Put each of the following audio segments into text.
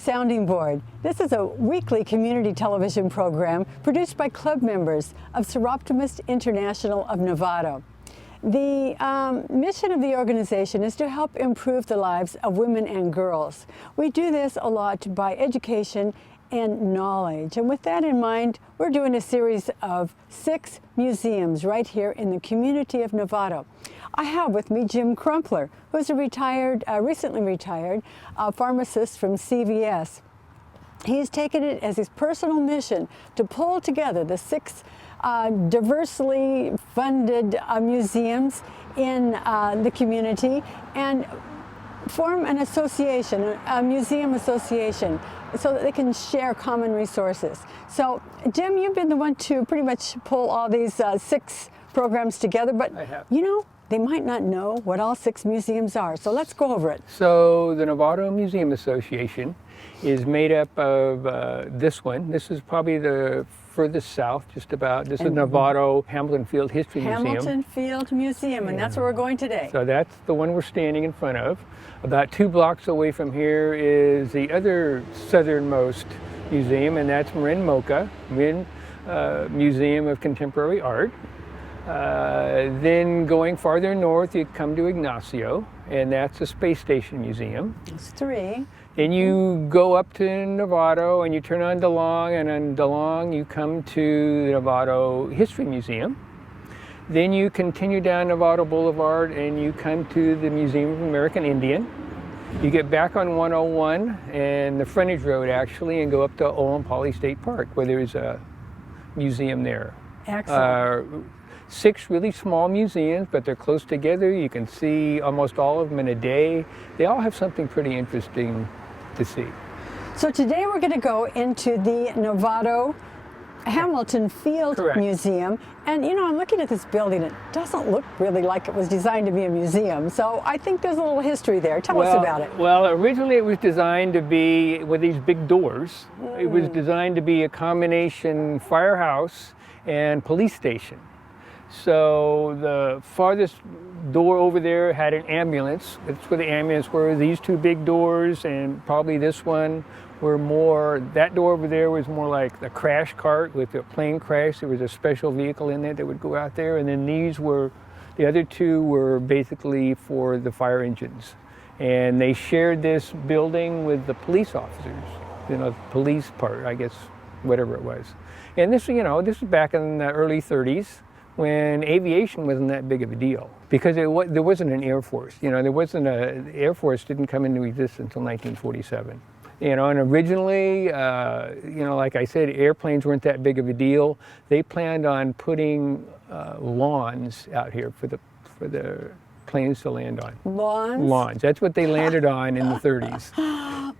Sounding Board. This is a weekly community television program produced by club members of Soroptimist International of Novato. The mission of the organization is to help improve the lives of women and girls. We do this a lot by education and knowledge. And with that in mind, we're doing a series of 6 museums right here in the community of Novato. I have with me Jim Crumpler, who's a recently retired pharmacist from CVS. He's taken it as his personal mission to pull together the 6 diversely funded museums in the community and form an association, a museum association, so that they can share common resources. So, Jim, you've been the one to pretty much pull all these 6 programs together, but you know, they might not know what all 6 museums are, so let's go over it. So the Novato Museum Association is made up of this one. This is probably the furthest south, just about. This is Novato Hamilton Field History Museum. Hamilton Field Museum, and that's where we're going today. So that's the one we're standing in front of. About 2 blocks away from here is the other southernmost museum, and that's Marin MoCA, Marin Museum of Contemporary Art. Then going farther north, you come to Ignacio, and that's a space station museum. It's 3. And you go up to Novato, and you turn on DeLong, and on DeLong you come to the Novato History Museum. Then you continue down Novato Boulevard, and you come to the Museum of American Indian. You get back on 101 and the frontage road, actually, and go up to Olompali State Park, where there's a museum there. Excellent. 6 really small museums, but they're close together. You can see almost all of them in a day. They all have something pretty interesting to see. So today we're going to go into the Novato Hamilton Field Correct. Museum. And you know, I'm looking at this building. It doesn't look really like it was designed to be a museum. So I think there's a little history there. Tell us about it. Well, originally it was designed to be with these big doors. It was designed to be a combination firehouse and police station. So the farthest door over there had an ambulance. That's where the ambulance were. These 2 big doors, and probably this one, were more, that door over there was more like the crash cart. With a plane crash, there was a special vehicle in there that would go out there. And then these were, the other 2 were basically for the fire engines. And they shared this building with the police officers, you know, police part, I guess, whatever it was. And this, you know, this was back in the early 30s. When aviation wasn't that big of a deal, because there wasn't an Air Force. You know, the Air Force didn't come into existence until 1947. You know, and originally, you know, like I said, airplanes weren't that big of a deal. They planned on putting lawns out here for the planes to land on. Lawns? Lawns. That's what they landed on in the 30s.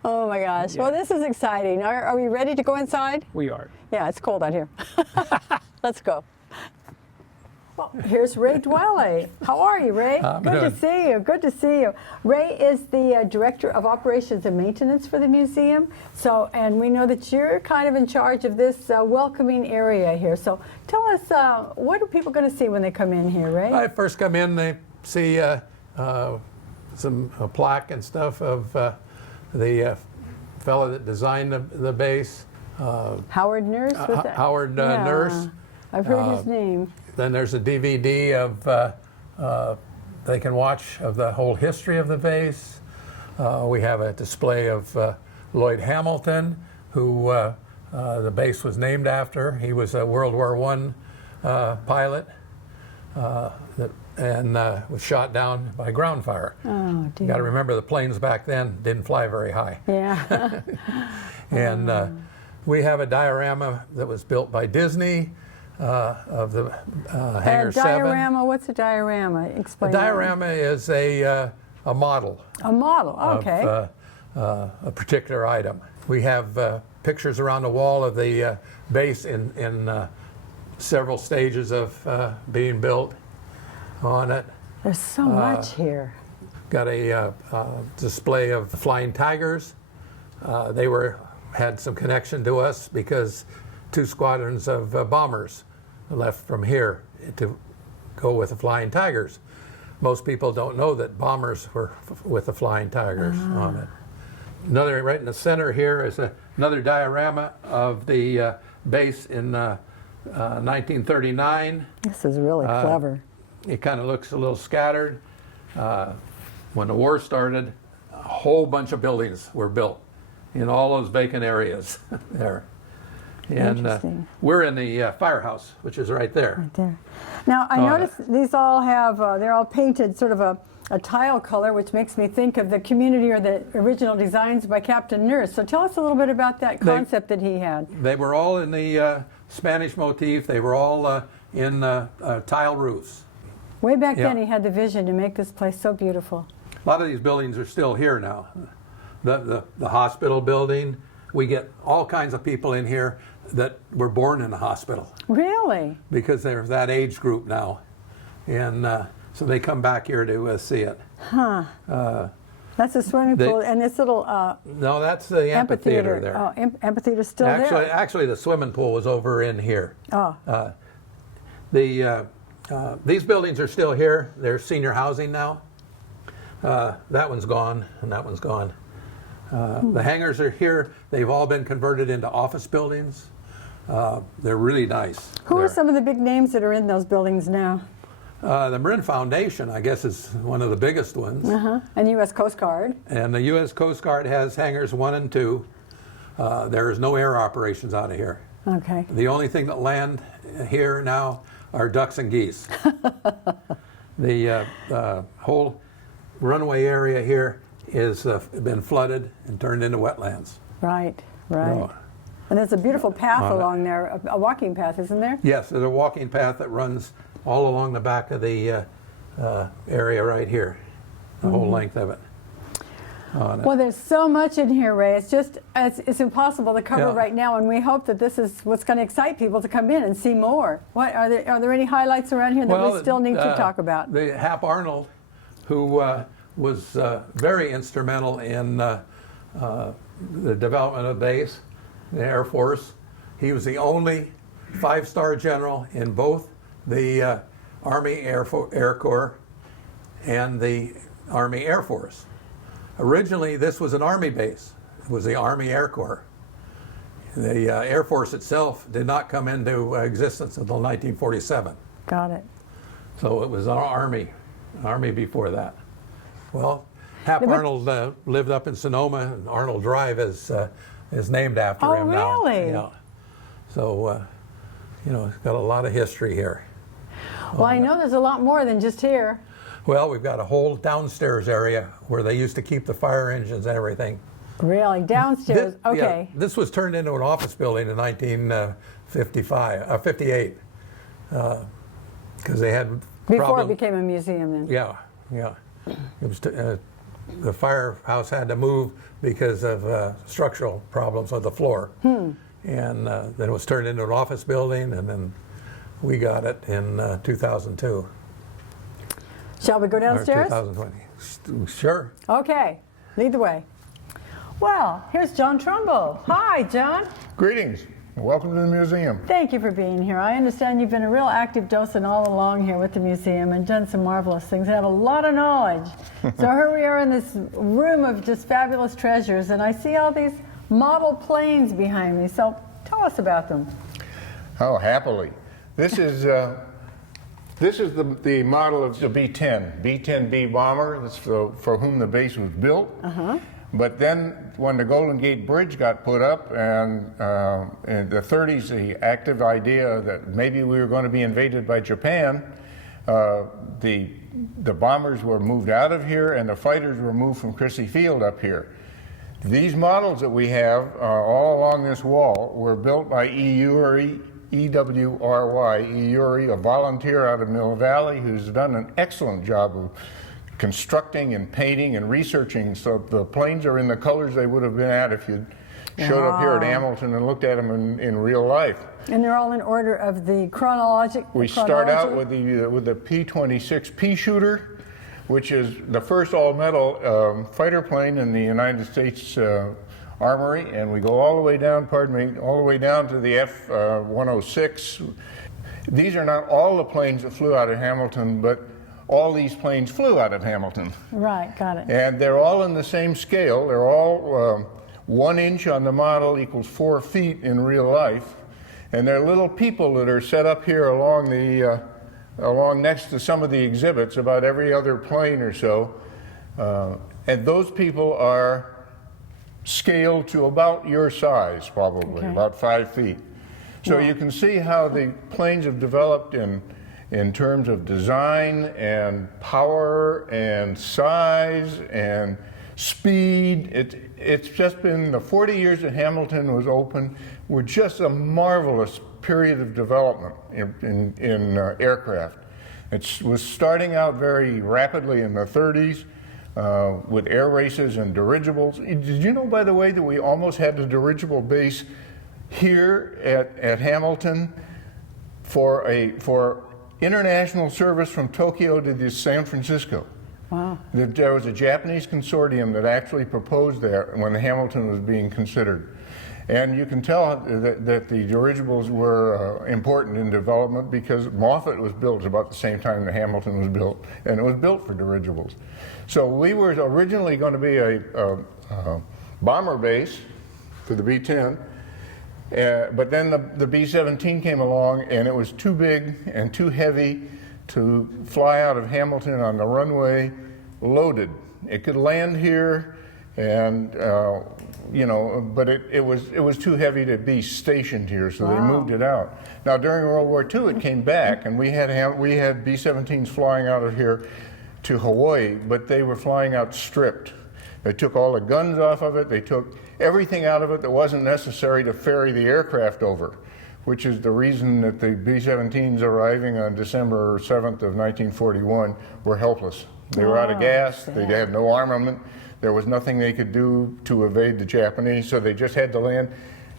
Oh my gosh. Yeah. Well, this is exciting. Are we ready to go inside? We are. Yeah, it's cold out here. Let's go. Well, here's Ray Dwelle. How are you, Ray? Good to see you. Good to see you. Ray is the Director of Operations and Maintenance for the museum. So, and we know that you're kind of in charge of this welcoming area here. So tell us, what are people going to see when they come in here, Ray? When I first come in, they see some plaque and stuff of the fellow that designed the base. Howard Nurse? Was that? Howard Yeah. Nurse. I've heard his name. Then there's a DVD of they can watch of the whole history of the vase. We have a display of Lloyd Hamilton, who the base was named after. He was a World War I pilot and was shot down by ground fire. Oh, dear. You got to remember the planes back then didn't fly very high. Yeah. And we have a diorama that was built by Disney. Of the Hangar 7. Diorama, what's a diorama? Explain A diorama is a model. A model, okay. Of a particular item. We have pictures around the wall of the base in several stages of being built on it. There's so much here. Got a display of flying tigers. They had some connection to us because 2 squadrons of bombers left from here to go with the Flying Tigers. Most people don't know that bombers were with the Flying Tigers on it. Another right in the center here is another diorama of the base in 1939. This is really clever. It kind of looks a little scattered. When the war started, a whole bunch of buildings were built in all those vacant areas there. And Interesting. we're in the firehouse, which is right there. Right there. Now, I noticed these all have, they're all painted sort of a tile color, which makes me think of the community or the original designs by Captain Nurse. So tell us a little bit about that concept that he had. They were all in the Spanish motif. They were all in tile roofs. Way back Yeah. then, he had the vision to make this place so beautiful. A lot of these buildings are still here now. The hospital building, we get all kinds of people in here that were born in the hospital Really? because they're that age group now. And so they come back here to see it. Huh. That's a swimming pool and this little No, that's the amphitheater there. Oh, amphitheater's still there. Actually, the swimming pool was over in here. Oh, These buildings are still here. They're senior housing now. That one's gone, and that one's gone. The hangars are here. They've all been converted into office buildings. They're really nice. who are there. some of the big names that are in those buildings now? The Marin Foundation, I guess, is one of the biggest ones. And U.S. Coast Guard. And the U.S. Coast Guard has hangars 1 and 2. There is no air operations out of here. Okay. The only thing that land here now are ducks and geese. The whole runway area here is been flooded and turned into wetlands. Right, right. No. And there's a beautiful path On it. along there, a walking path, isn't there? Yes, there's a walking path that runs all along the back of the area right here, the whole length of it. On it. Well, there's so much in here, Ray. It's just, it's impossible to cover Yeah. right now, and we hope that this is what's going to excite people to come in and see more. What are there any highlights around here that we still need to talk about? The Hap Arnold, who was very instrumental in the development of the base, the Air Force. He was the only 5-star general in both the Army Air Corps and the Army Air Force. Originally, this was an Army base. It was the Army Air Corps. The Air Force itself did not come into existence until 1947. Got it. So it was our Army before that. Well, Hap Arnold lived up in Sonoma, and Arnold Drive is named after him now. Oh, really? Yeah. So, it's got a lot of history here. Well, I know there's a lot more than just here. Well, we've got a whole downstairs area where they used to keep the fire engines and everything. Really? Downstairs? Okay. Yeah, this was turned into an office building in 58, because they had Before it became a museum then. Yeah. It was the firehouse had to move because of structural problems with the floor, and then it was turned into an office building, and then we got it in 2002. Shall we go Or downstairs? 2020. Sure. Okay. Lead the way. Well, here's John Trumbull. Hi, John. Greetings, and welcome to the museum. Thank you for being here. I understand you've been a real active docent all along here with the museum and done some marvelous things and have a lot of knowledge. So here we are in this room of just fabulous treasures, and I see all these model planes behind me. So tell us about them. Oh, happily. This is the model of the B-10, B-10B bomber. That's for whom the base was built. But then when the Golden Gate Bridge got put up, and in the 30s, the active idea that maybe we were going to be invaded by Japan, the bombers were moved out of here and the fighters were moved from Crissy Field up here. These models that we have all along this wall were built by E-Ury, E-W-R-Y, E-Ury, a volunteer out of Mill Valley who's done an excellent job of constructing and painting and researching, so the planes are in the colors they would have been at if you showed up here at Hamilton and looked at them in real life. And they're all in order of the chronologic. We start out with the P-26 Pea Shooter, which is the first all-metal fighter plane in the United States Armory, and we go all the way down, all the way down to the F-106. These are not all the planes that flew out of Hamilton, but all these planes flew out of Hamilton. Right, got it. And they're all in the same scale. They're all 1 inch on the model equals 4 feet in real life. And they're little people that are set up here along next to some of the exhibits, about every other plane or so. And those people are scaled to about your size, probably, about 5 feet. So you can see how the planes have developed in terms of design and power and size and speed. It's just been the 40 years that Hamilton was open were just a marvelous period of development in aircraft. It was starting out very rapidly in the 30s with air races and dirigibles. Did you know, by the way, that we almost had the dirigible base here at Hamilton for international service from Tokyo to San Francisco? Wow. There was a Japanese consortium that actually proposed that when Hamilton was being considered. And you can tell that the dirigibles were important in development because Moffett was built about the same time that Hamilton was built, and it was built for dirigibles. So we were originally going to be a bomber base for the B-10, but then the B-17 came along, and it was too big and too heavy to fly out of Hamilton on the runway loaded. It could land here, and but it was too heavy to be stationed here, so they moved it out. Now during World War II, it came back, and we had B-17s flying out of here to Hawaii, but they were flying out stripped. They took all the guns off of it. They took everything out of it that wasn't necessary to ferry the aircraft over, which is the reason that the B-17s arriving on December 7th of 1941 were helpless. They were out of gas. They had no armament. There was nothing they could do to evade the Japanese, so they just had to land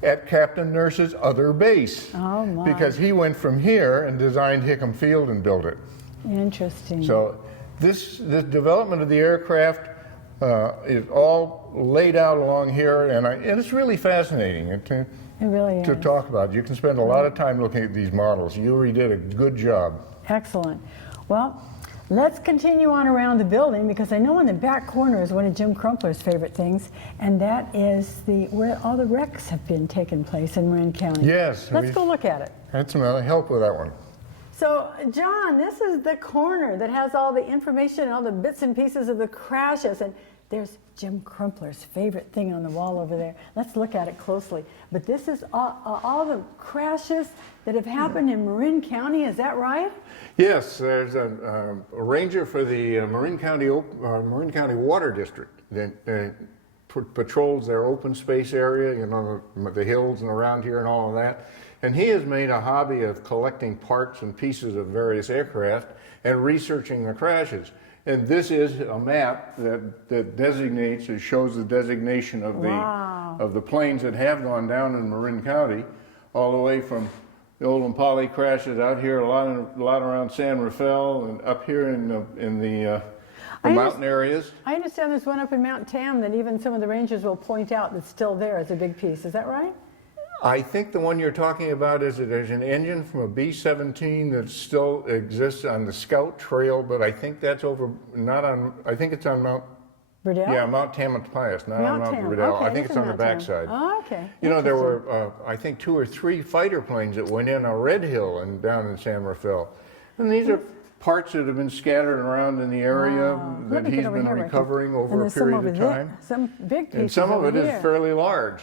at Captain Nurse's other base. Oh, my. Because he went from here and designed Hickam Field and built it. Interesting. So this development of the aircraft is all laid out along here, and it's really fascinating it really to is. talk about. You can spend a lot of time looking at these models. You really did a good job. Excellent. Well, let's continue on around the building, because I know in the back corner is one of Jim Crumpler's favorite things, and that is where all the wrecks have been taking place in Marin County. Yes. Let's go look at it. Had some help with that one. So, John, this is the corner that has all the information and all the bits and pieces of the crashes, and there's Jim Crumpler's favorite thing on the wall over there. Let's look at it closely. But this is all the crashes that have happened in Marin County, is that right? Yes, there's a ranger for the Marin County Water District that patrols their open space area, the hills and around here and all of that. And he has made a hobby of collecting parts and pieces of various aircraft and researching the crashes. And this is a map that designates, it shows the designation of the planes that have gone down in Marin County, all the way from the old Impali crashes out here, a lot around San Rafael, and up here in the mountain areas. I understand there's one up in Mount Tam that even some of the rangers will point out that's still there as a big piece. Is that right? I think the one you're talking about is that there's an engine from a B-17 that still exists on the Scout Trail, but I think that's I think it's on Mount Riddell? Yeah, Mount Tamalpais, not on Mount Riddell. Okay, I think it's on the Mount Tam. backside. Oh, okay. There were, I think, 2 or 3 fighter planes that went in a Red Hill and down in San Rafael. And these are parts that have been scattered around in the area that he's been recovering over a period of time. Some big pieces. And some of it here. is fairly large.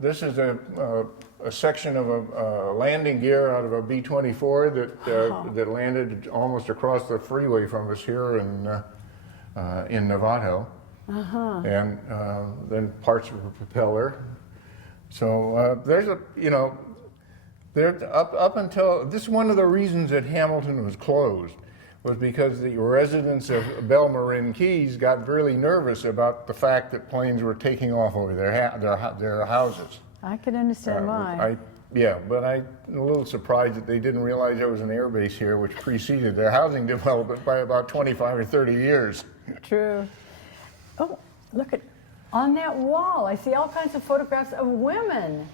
This is a section of a landing gear out of a B-24 that landed almost across the freeway from us here in Novato. And then parts of a propeller. So there's up until this is one of the reasons that Hamilton was closed, was because the residents of Belmarin Keys got really nervous about the fact that planes were taking off over their houses. I could understand why. But I'm a little surprised that they didn't realize there was an air base here, which preceded their housing development by about 25 or 30 years. True. Oh, look on that wall. I see all kinds of photographs of women.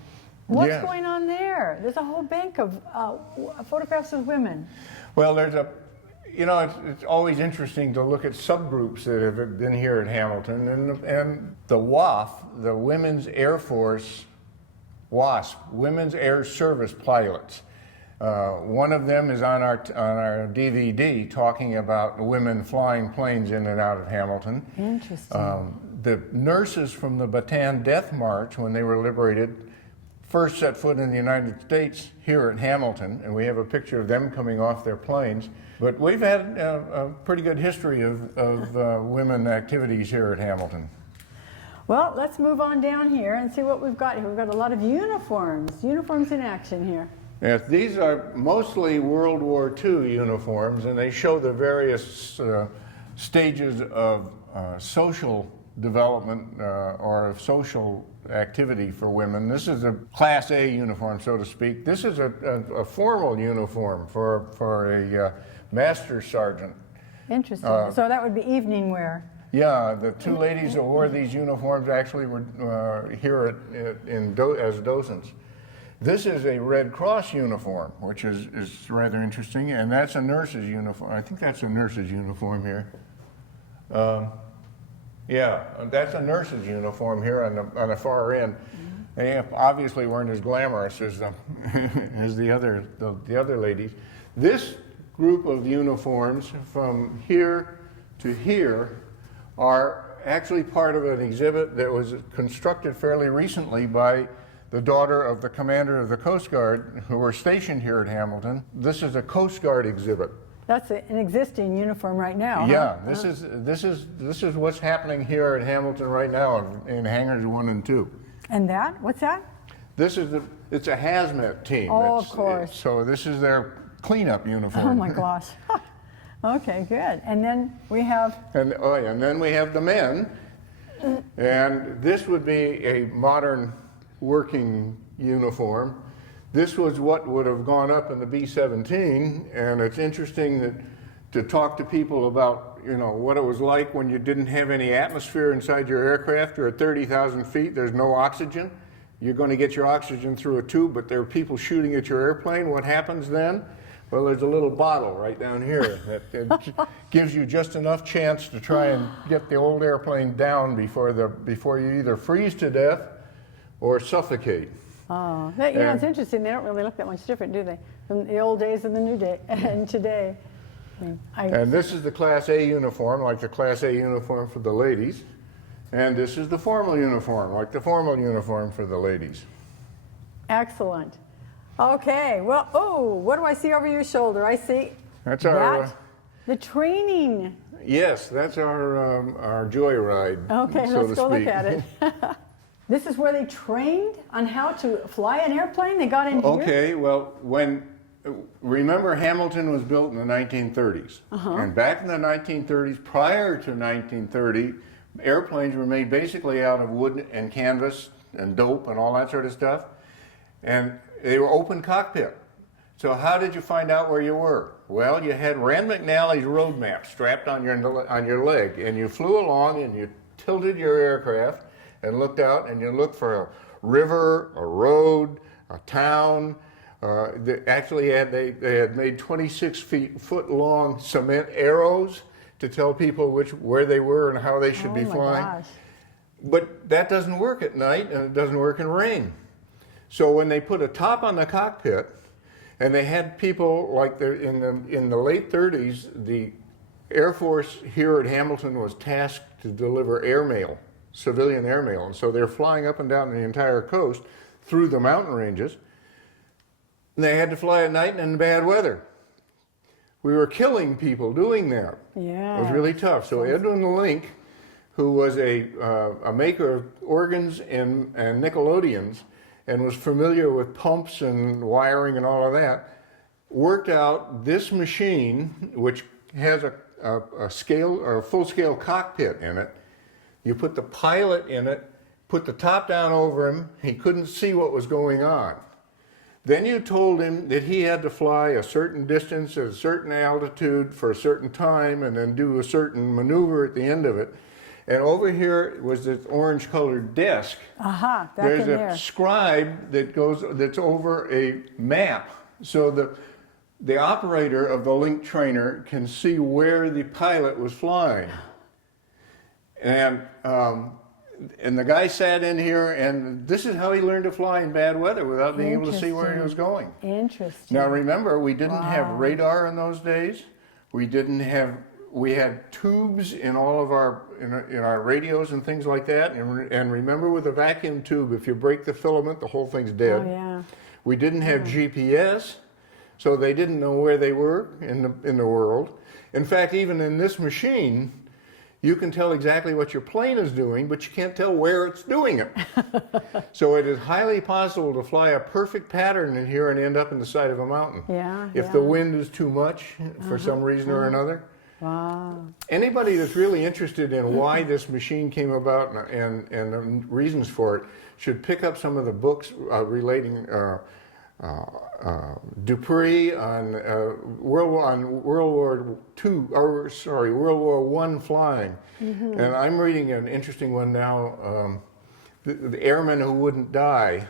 What's going on there? There's a whole bank of photographs of women. Well, you know, it's always interesting to look at subgroups that have been here at Hamilton, and the WAF, the Women's Air Force, WASP, Women's Air Service Pilots. One of them is on our DVD talking about women flying planes in and out of Hamilton. Interesting. The nurses from the Bataan Death March, when they were liberated, first set foot in the United States here at Hamilton, and we have a picture of them coming off their planes. But we've had a pretty good history of women activities here at Hamilton. Well, let's move on down here and see what we've got here. We've got a lot of uniforms in action here. Yes, these are mostly World War II uniforms, and they show the various stages of social development or of social activity for women. This is a Class A uniform, so to speak. This is a formal uniform for a master sergeant. Interesting. So that would be evening wear. Yeah, the two ladies that wore these uniforms actually were here as docents. This is a Red Cross uniform, which is rather interesting, and that's a nurse's uniform. I think that's a nurse's uniform here. Yeah, that's a nurse's uniform here on the far end. They obviously weren't as glamorous as as the other ladies. This group of uniforms from here to here are actually part of an exhibit that was constructed fairly recently by the daughter of the commander of the Coast Guard who were stationed here at Hamilton. This is a Coast Guard exhibit. That's an existing uniform right now. Yeah, huh? this is what's happening here at Hamilton right now in hangars 1 and 2. And that? What's that? It's a hazmat team. Oh, of course. So this is their cleanup uniform. Oh my gosh. Okay, good. And then we have. And then we have the men, and this would be a modern working uniform. This was what would have gone up in the B-17, and it's interesting to talk to people about, you know, what it was like when you didn't have any atmosphere inside your aircraft. You're at 30,000 feet, there's no oxygen. You're going to get your oxygen through a tube, but there are people shooting at your airplane. What happens then? Well, there's a little bottle right down here that gives you just enough chance to try and get the old airplane down before you either freeze to death or suffocate. Oh, it's interesting. They don't really look that much different, do they? From the old days and the new day and today. And this is the Class A uniform, like the Class A uniform for the ladies. And this is the formal uniform, like the formal uniform for the ladies. Excellent. Okay, well, what do I see over your shoulder? I see That's our the training. Yes, that's our joyride. Okay, so let's to go speak. look at it. This is where they trained on how to fly an airplane? They got in here? Okay, well, remember Hamilton was built in the 1930s. And back in the 1930s, prior to 1930, airplanes were made basically out of wood and canvas and dope and all that sort of stuff. And they were open cockpit. So how did you find out where you were? Well, you had Rand McNally's road map strapped on your leg, and you flew along and you tilted your aircraft and looked out, and you looked for a river, a road, a town. They had made 26-foot long cement arrows to tell people where they were and how they should be flying. Gosh. But that doesn't work at night, and it doesn't work in rain. So when they put a top on the cockpit, and they had people like in the late 30s, the Air Force here at Hamilton was tasked to deliver airmail, civilian airmail, and so they're flying up and down the entire coast through the mountain ranges. And they had to fly at night and in bad weather. We were killing people doing that. Yeah. It was really tough. So Edwin Link, who was a maker of organs and nickelodeons, and was familiar with pumps and wiring and all of that, worked out this machine, which has a full-scale cockpit in it. You put the pilot in it, put the top down over him, he couldn't see what was going on. Then you told him that he had to fly a certain distance at a certain altitude for a certain time and then do a certain maneuver at the end of it. And over here was this orange-colored desk. There's a scribe that's over a map. So the operator of the Link trainer can see where the pilot was flying. And the guy sat in here, and this is how he learned to fly in bad weather without being able to see where he was going. Interesting. Now remember, we didn't have radar in those days. We had tubes in all of our radios and things like that. And remember, with a vacuum tube, if you break the filament, the whole thing's dead. Oh, yeah. We didn't have GPS, so they didn't know where they were in the world. In fact, even in this machine, you can tell exactly what your plane is doing, but you can't tell where it's doing it. So it is highly possible to fly a perfect pattern in here and end up in the side of a mountain. Yeah, if the wind is too much for some reason or another. Wow. Anybody that's really interested in why this machine came about and the reasons for it should pick up some of the books relating Dupree on World War I flying. And I'm reading an interesting one now, the Airmen Who Wouldn't Die,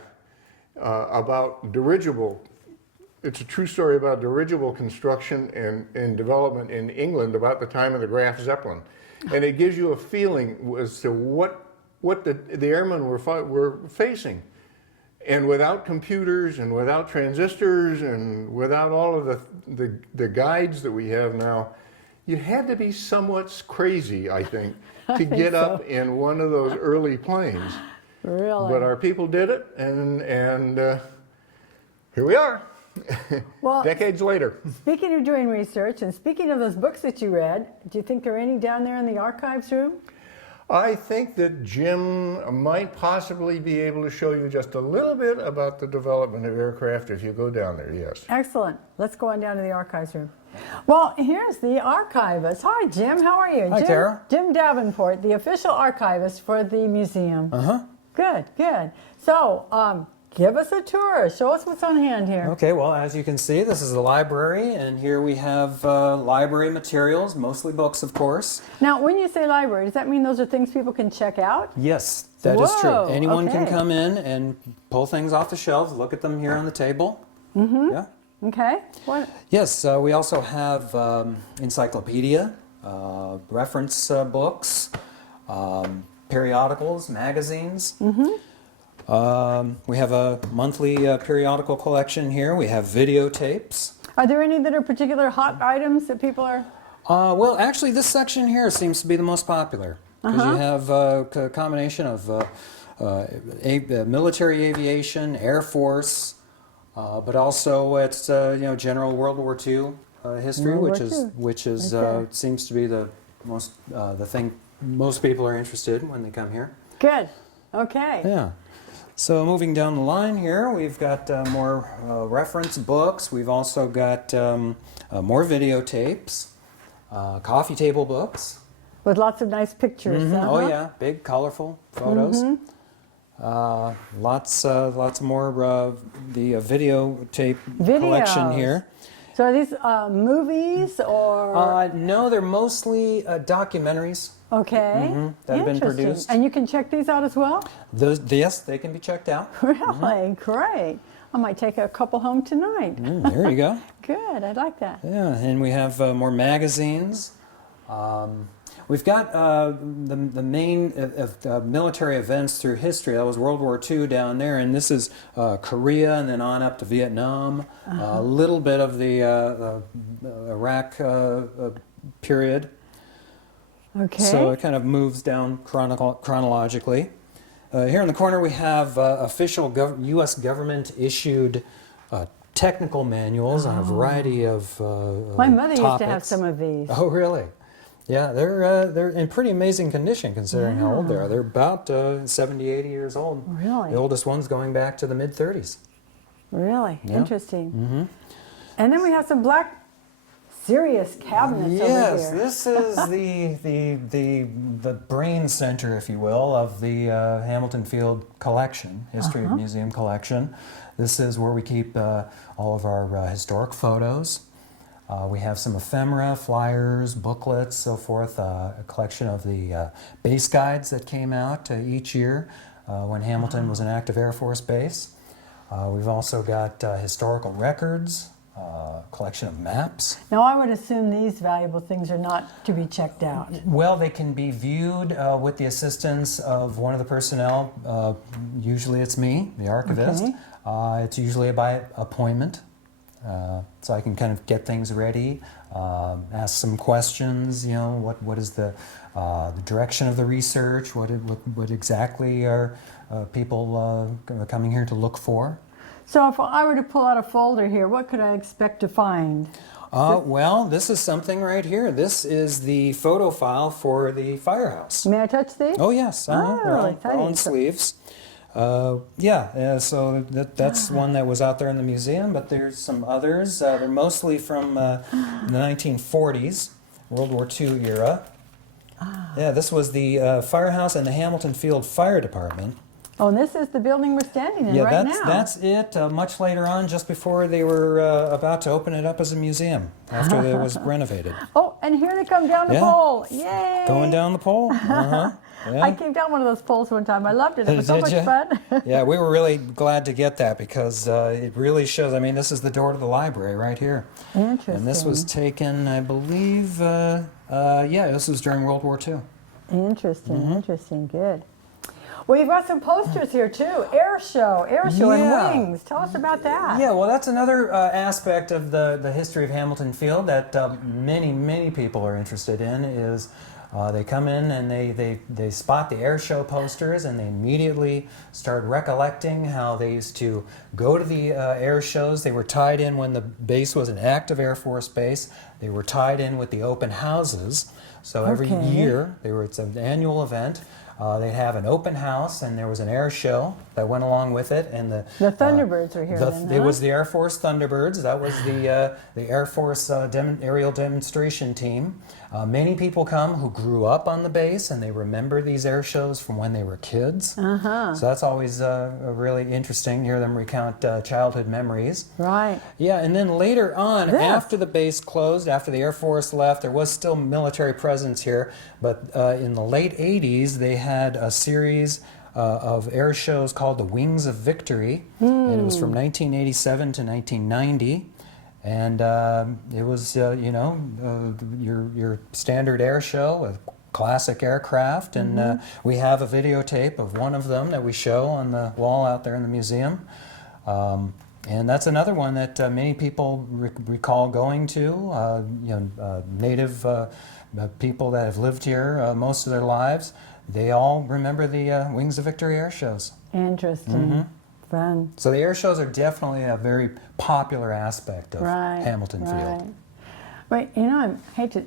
about dirigible. It's a true story about dirigible construction and development in England about the time of the Graf Zeppelin. And it gives you a feeling as to what the airmen were facing. And without computers and without transistors and without all of the guides that we have now, you had to be somewhat crazy, I think, to get up in one of those early planes. Really? But our people did it, and here we are. Well, decades later. Speaking of doing research and speaking of those books that you read, do you think there are any down there in the archives room? I think that Jim might possibly be able to show you just a little bit about the development of aircraft if you go down there, yes. Excellent. Let's go on down to the archives room. Well, here's the archivist. Hi, Jim. How are you? Hi, Tara. Jim Davenport, the official archivist for the museum. Good, good. So, give us a tour. Show us what's on hand here. Okay, well, as you can see, this is the library, and here we have library materials, mostly books, of course. Now, when you say library, does that mean those are things people can check out? Yes, that is true. Whoa, Anyone can okay. come in and pull things off the shelves, look at them here on the table. Yeah. Okay. What? Yes, we also have encyclopedia, reference books, periodicals, magazines. We have a monthly periodical collection here. We have videotapes. Are there any that are particular hot items that people are? Well, actually, this section here seems to be the most popular because you have a combination of military aviation, Air Force, but also it's general World War II history, World which War is II. Okay. seems to be the most the thing most people are interested in when they come here. Good. Okay. Yeah. So moving down the line here, we've got more reference books. We've also got more videotapes, coffee table books. With lots of nice pictures. Oh yeah, big colorful photos. Lots more the videotape collection Videos. here. So are these movies or? No, they're mostly documentaries. Okay. that have been Interesting. produced. And you can check these out as well? Yes, they can be checked out. Really? Great. I might take a couple home tonight. There you go. Good. I like that. Yeah, and we have more magazines. We've got the main military events through history. That was World War II down there, and this is Korea, and then on up to Vietnam. A little bit of the Iraq period. Okay. So it kind of moves down chronologically. Here in the corner we have official U.S. government issued technical manuals on a variety of My mother used to have topics. some of these. Oh, really? Yeah, they're in pretty amazing condition considering how old they are. They're about 70, 80 years old. Really? The oldest one's going back to the mid-30s. Really? Yeah. Interesting. And then we have some black serious cabinets Yes, over here. this is the brain center, if you will, of the Hamilton Field collection, History of Museum collection. This is where we keep all of our historic photos. We have some ephemera, flyers, booklets, so forth, a collection of the base guides that came out each year when Hamilton was an active Air Force base. We've also got historical records, collection of maps. Now, I would assume these valuable things are not to be checked out. Well, they can be viewed with the assistance of one of the personnel. Usually it's me, the archivist. Okay. It's usually by appointment. So I can kind of get things ready, ask some questions, you know, what is the direction of the research, what exactly are people coming here to look for. So if I were to pull out a folder here, what could I expect to find? Well, this is something right here. This is the photo file for the firehouse. May I touch these? Oh, yes. Oh, We're all exciting. on sleeves. So that's one that was out there in the museum, but there's some others. They're mostly from the 1940s, World War II era. Yeah, this was the firehouse and the Hamilton Field Fire Department. Oh, and this is the building we're standing in Yeah, right that's it. Much later on, just before they were about to open it up as a museum, after it was renovated. Oh, and here they come down the Yeah. pole. Yay! Going down the pole. Uh-huh. Yeah. I came down one of those poles one time. I loved it. It was so Did much ya? fun. Yeah, we were really glad to get that because it really shows. I mean, this is the door to the library right here. Interesting. And this was taken, I believe, yeah, this was during World War II. Interesting, Mm-hmm. interesting, good. Well, you've got some posters here too. Air show Yeah. and wings. Tell us about that. Yeah, well, that's another aspect of the history of Hamilton Field that many people are interested in is they come in and they spot the air show posters and they immediately start recollecting how they used to go to the air shows. They were tied in when the base was an active Air Force base. They were tied in with the open houses. So every Okay. year, it's an annual event. They'd have an open house, and there was an air show that went along with it. And the Thunderbirds were here then, It huh? was the Air Force Thunderbirds. That was the Air Force aerial demonstration team. Many people come who grew up on the base, and they remember these air shows from when they were kids. So that's always really interesting to hear them recount childhood memories. Right. Yeah, and then later on, This. after the base closed, after the Air Force left, there was still military presence here. But in the late 80s, they had a series of air shows called the Wings of Victory. And it was from 1987 to 1990. And it was, your standard air show with classic aircraft. And we have a videotape of one of them that we show on the wall out there in the museum. And that's another one that many people recall going to. Native people that have lived here most of their lives, they all remember the Wings of Victory air shows. Interesting. Mm-hmm. Fun. So the air shows are definitely a very popular aspect of Right. Hamilton right. Field. Right. I hate to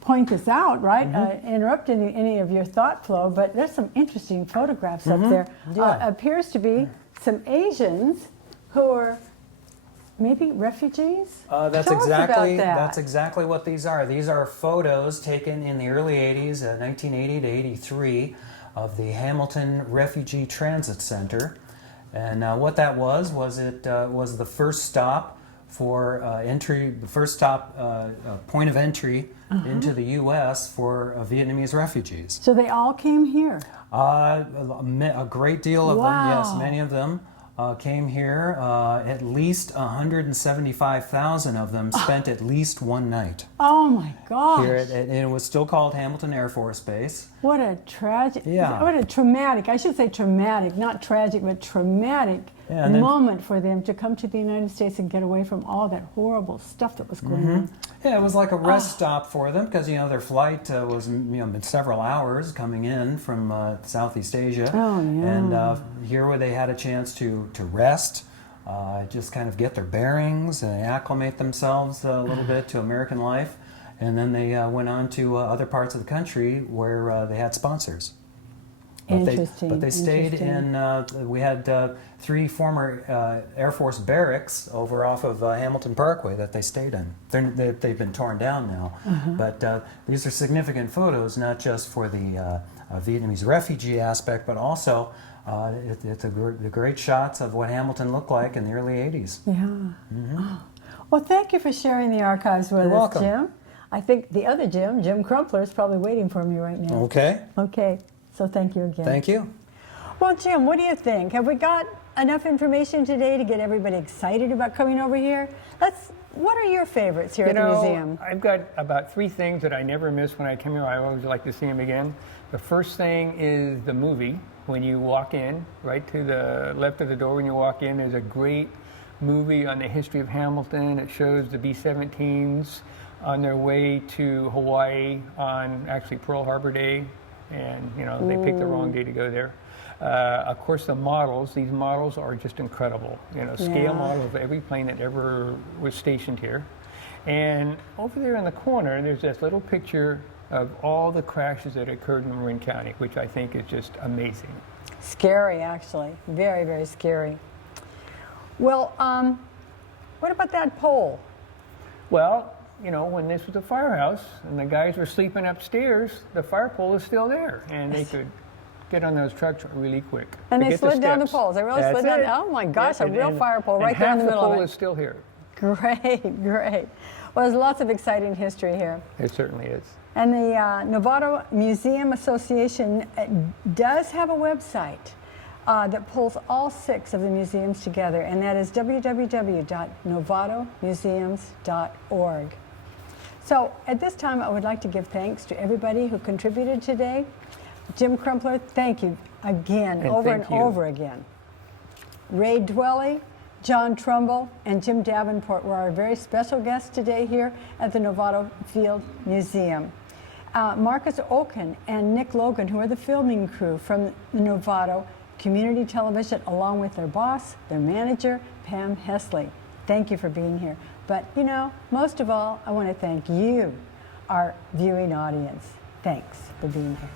point this out, right? Mm-hmm. Interrupt any of your thought flow, but there's some interesting photographs up there. Yeah. Appears to be some Asians who are maybe refugees. That's Tell us about exactly that. that's exactly what these are. These are photos taken in the early 80s, 1980 to 83, of the Hamilton Refugee Transit Center. And what that was it was the first stop for entry, the first stop point of entry into the U.S. for Vietnamese refugees. So they all came here. A great deal of them, yes, Wow. many of them came here. At least 175,000 of them spent at least one night Oh my gosh. here, and it was still called Hamilton Air Force Base. What a tragic, Yeah. what a traumatic, I should say traumatic, not tragic, but traumatic Yeah, and then- moment for them to come to the United States and get away from all that horrible stuff that was going on. Yeah, it was like a rest stop for them because their flight was several hours coming in from Southeast Asia, Oh, yeah. and here where they had a chance to rest, just kind of get their bearings and acclimate themselves a little bit to American life, and then they went on to other parts of the country where they had sponsors. Interesting. But they stayed interesting. in, we had 3 former Air Force barracks over off of Hamilton Parkway that they stayed in. They've been torn down now. But these are significant photos, not just for the Vietnamese refugee aspect, but also it's the great shots of what Hamilton looked like in the early 80s. Yeah. Well, thank you for sharing the archives with You're us, welcome. Jim. I think the other Jim Crumpler, is probably waiting for me right now. Okay, Okay, so thank you again. thank you. Well, Jim, what do you think? Have we got enough information today to get everybody excited about coming over here? what are your favorites here You at the know, museum? I've got about 3 things that I never miss when I come here. I always like to see them again. The first thing is the movie. When you walk in, right to the left of the door when you walk in, there's a great movie on the history of Hamilton. It shows the B-17s on their way to Hawaii on actually Pearl Harbor Day, and you know they picked the wrong day to go there. Of course, the models. These models are just incredible. You know, scale models of every plane that ever was stationed here. And over there in the corner, there's this little picture of all the crashes that occurred in Marin County, which I think is just amazing. Scary, actually. Very, very scary. Well, what about that pole? Well, you know, when this was a firehouse and the guys were sleeping upstairs, the fire pole is still there, and they could get on those trucks really quick. And they Forget slid down the steps. poles. They really That's slid down. it. Oh my gosh, Yeah, a real fire pole and right there in the half middle of pole it. is still here. Great, great. Well, there's lots of exciting history here. It certainly is. And the Novato Museum Association does have a website that pulls all 6 of the museums together, and that is www.novatomuseums.org. So at this time, I would like to give thanks to everybody who contributed today. Jim Crumpler, thank you again, And over and thank you. over again. Ray Dwelly, John Trumbull, and Jim Davenport were our very special guests today here at the Novato Field Museum. Marcus Oken and Nick Logan, who are the filming crew from the Novato Community Television, along with their boss, their manager, Pam Hesley. Thank you for being here. But, you know, most of all, I want to thank you, our viewing audience. Thanks for being here.